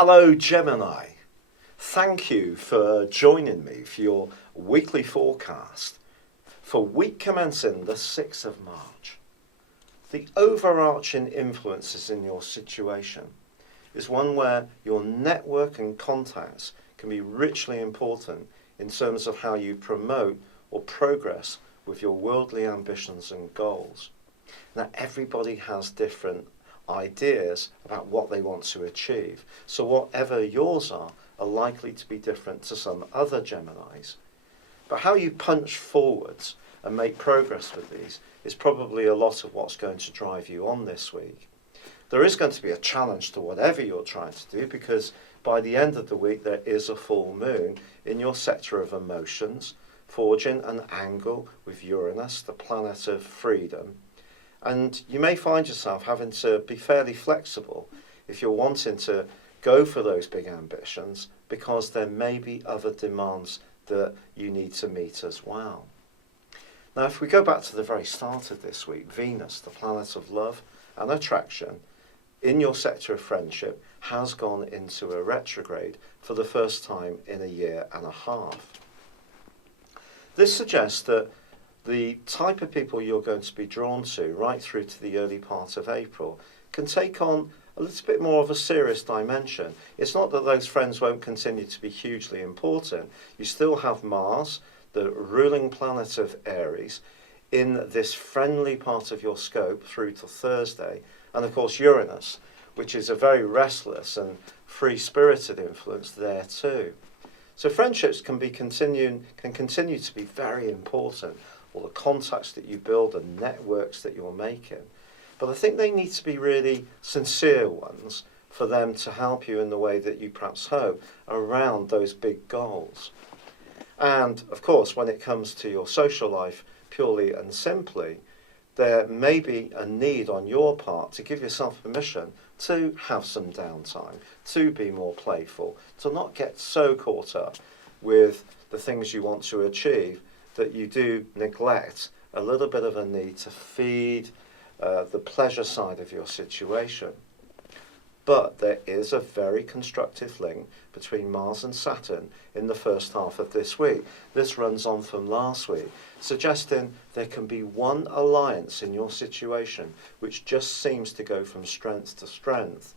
Hello Gemini, thank you for joining me for your weekly forecast for week commencing the 6th of March. The overarching influences in your situation is one where your network and contacts can be richly important in terms of how you promote or progress with your worldly ambitions and goals. Now, everybody has different ideas about what they want to achieve. So whatever yours are likely to be different to some other Geminis. But how you punch forwards and make progress with these is probably a lot of what's going to drive you on this week. There is going to be a challenge to whatever you're trying to do, because by the end of the week there is a full moon in your sector of emotions, forging an angle with Uranus, the planet of freedom. And you may find yourself having to be fairly flexible if you're wanting to go for those big ambitions, because there may be other demands that you need to meet as well. Now, if we go back to the very start of this week, Venus, the planet of love and attraction, in your sector of friendship, has gone into a retrograde for the first time in a year and a half. This suggests that the type of people you're going to be drawn to right through to the early part of April can take on a little bit more of a serious dimension. It's not that those friends won't continue to be hugely important. You still have Mars, the ruling planet of Aries, in this friendly part of your scope through to Thursday, and of course Uranus, which is a very restless and free-spirited influence there too. So friendships can continue to be very important, or the contacts that you build and networks that you're making. But I think they need to be really sincere ones for them to help you in the way that you perhaps hope around those big goals. And of course, when it comes to your social life, purely and simply, there may be a need on your part to give yourself permission to have some downtime, to be more playful, to not get so caught up with the things you want to achieve that you do neglect a little bit of a need to feed the pleasure side of your situation. But there is a very constructive link between Mars and Saturn in the first half of this week. This runs on from last week, suggesting there can be one alliance in your situation which just seems to go from strength to strength.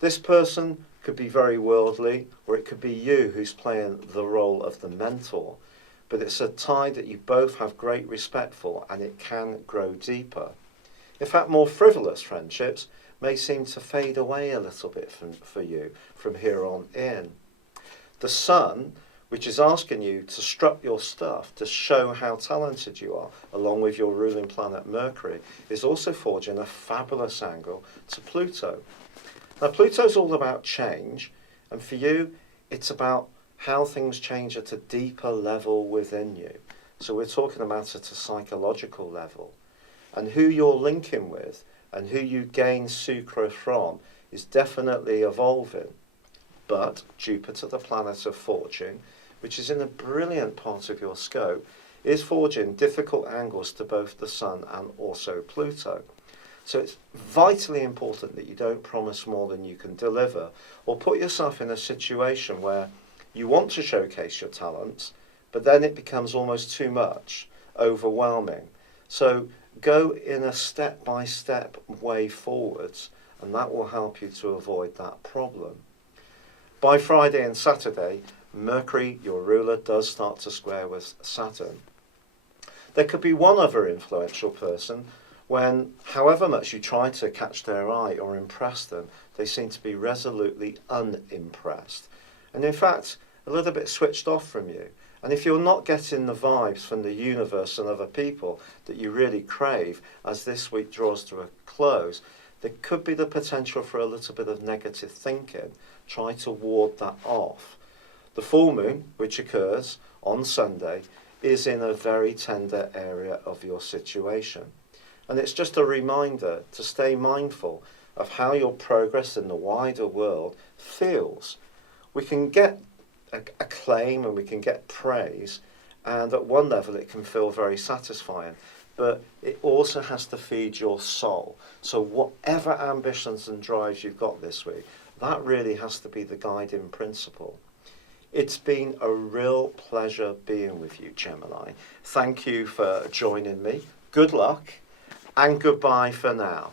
This person could be very worldly, or it could be you who's playing the role of the mentor. But it's a tie that you both have great respect for, and it can grow deeper. In fact, more frivolous friendships may seem to fade away a little bit for you from here on in. The Sun, which is asking you to strut your stuff to show how talented you are, along with your ruling planet Mercury, is also forging a fabulous angle to Pluto. Now, Pluto's all about change, and for you, it's about how things change at a deeper level within you. So we're talking about at a psychological level. And who you're linking with and who you gain sucre from is definitely evolving. But Jupiter, the planet of fortune, which is in a brilliant part of your scope, is forging difficult angles to both the Sun and also Pluto. So it's vitally important that you don't promise more than you can deliver, or put yourself in a situation where you want to showcase your talents, but then it becomes almost too much, overwhelming. So go in a step-by-step way forwards, and that will help you to avoid that problem. By Friday and Saturday, Mercury, your ruler, does start to square with Saturn. There could be one other influential person when, however much you try to catch their eye or impress them, they seem to be resolutely unimpressed. And in fact, a little bit switched off from you. And if you're not getting the vibes from the universe and other people that you really crave as this week draws to a close, there could be the potential for a little bit of negative thinking. Try to ward that off. The full moon, which occurs on Sunday, is in a very tender area of your situation. And it's just a reminder to stay mindful of how your progress in the wider world feels. We can get acclaim and we can get praise, and at one level it can feel very satisfying, but it also has to feed your soul. So whatever ambitions and drives you've got this week, That really has to be the guiding principle. It's been a real pleasure being with you, Gemini. Thank you for joining me. Good luck and goodbye for now.